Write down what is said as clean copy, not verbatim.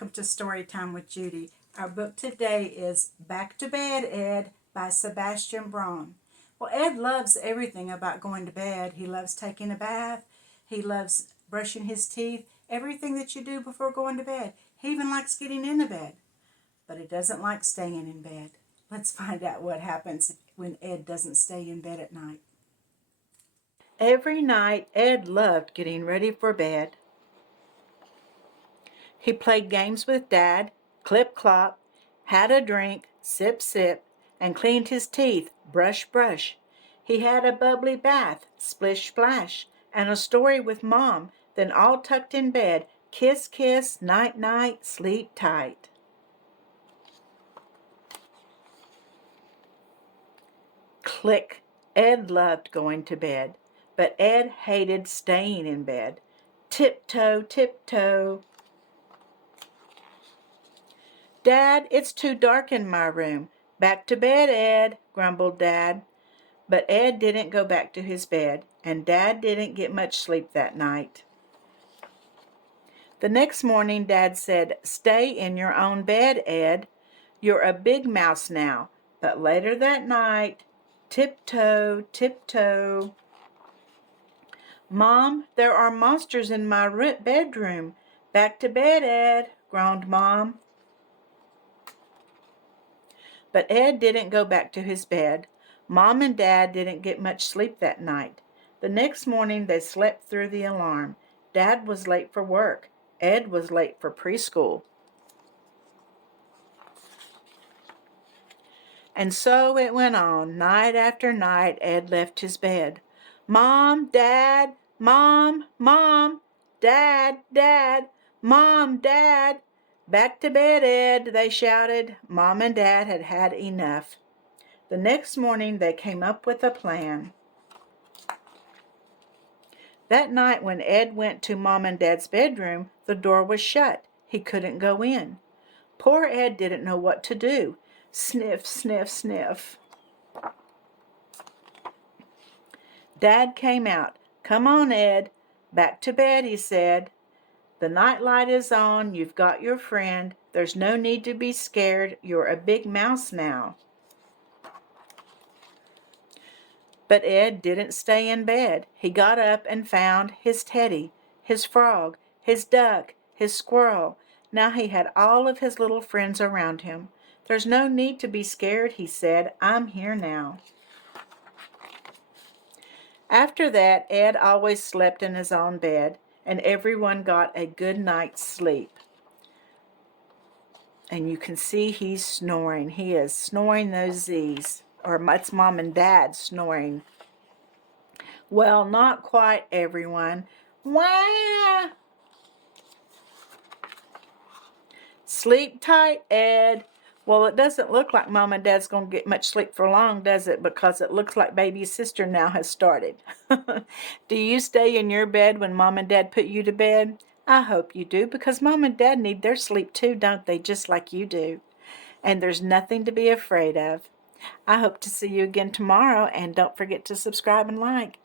welcome to Storytime with Judy. Our book today is Back to Bed, Ed by Sebastian Braun. Well, Ed loves everything about going to bed. He loves taking a bath. He loves brushing his teeth. Everything that you do before going to bed. He even likes getting into bed. But he doesn't like staying in bed. Let's find out what happens when Ed doesn't stay in bed at night. Every night, Ed loved getting ready for bed. He played games with Dad, clip-clop, had a drink, sip-sip, and cleaned his teeth, brush-brush. He had a bubbly bath, splish-splash, and a story with Mom, then all tucked in bed, kiss-kiss, night-night, sleep tight. Click! Ed loved going to bed, but Ed hated staying in bed. Tiptoe, tiptoe. Dad, it's too dark in my room. Back to bed, Ed, grumbled Dad. But Ed didn't go back to his bed, and Dad didn't get much sleep that night. The next morning, Dad said, "Stay in your own bed, Ed. You're a big mouse now." But later that night, tiptoe, tiptoe. "Mom, there are monsters in my bedroom. Back to bed, Ed," groaned Mom. But Ed didn't go back to his bed. Mom and Dad didn't get much sleep that night. The next morning they slept through the alarm. Dad was late for work. Ed was late for preschool. And so it went on. Night after night, Ed left his bed. "Mom, Dad, Mom, Mom, Dad, Dad, Mom, Dad." "Back to bed, Ed," they shouted. Mom and Dad had had enough. The next morning they came up with a plan. That night when Ed went to Mom and Dad's bedroom, the door was shut. He couldn't go in. Poor Ed didn't know what to do. Sniff, sniff, sniff. Dad came out. "Come on, Ed. Back to bed," he said. "The night light is on. You've got your friend. There's no need to be scared. You're a big mouse now." But Ed didn't stay in bed. He got up and found his teddy, his frog, his duck, his squirrel. Now he had all of his little friends around him. "There's no need to be scared," he said. "I'm here now." After that, Ed always slept in his own bed, and everyone got a good night's sleep. And you can see he's snoring. He is snoring those Z's. Or it's Mom and Dad snoring. Well, not quite everyone. Wah! Sleep tight, Ed. Well, it doesn't look like Mom and Dad's going to get much sleep for long, does it? Because it looks like baby sister now has started. Do you stay in your bed when Mom and Dad put you to bed? I hope you do, because Mom and Dad need their sleep too, don't they? Just like you do. And there's nothing to be afraid of. I hope to see you again tomorrow, and don't forget to subscribe and like.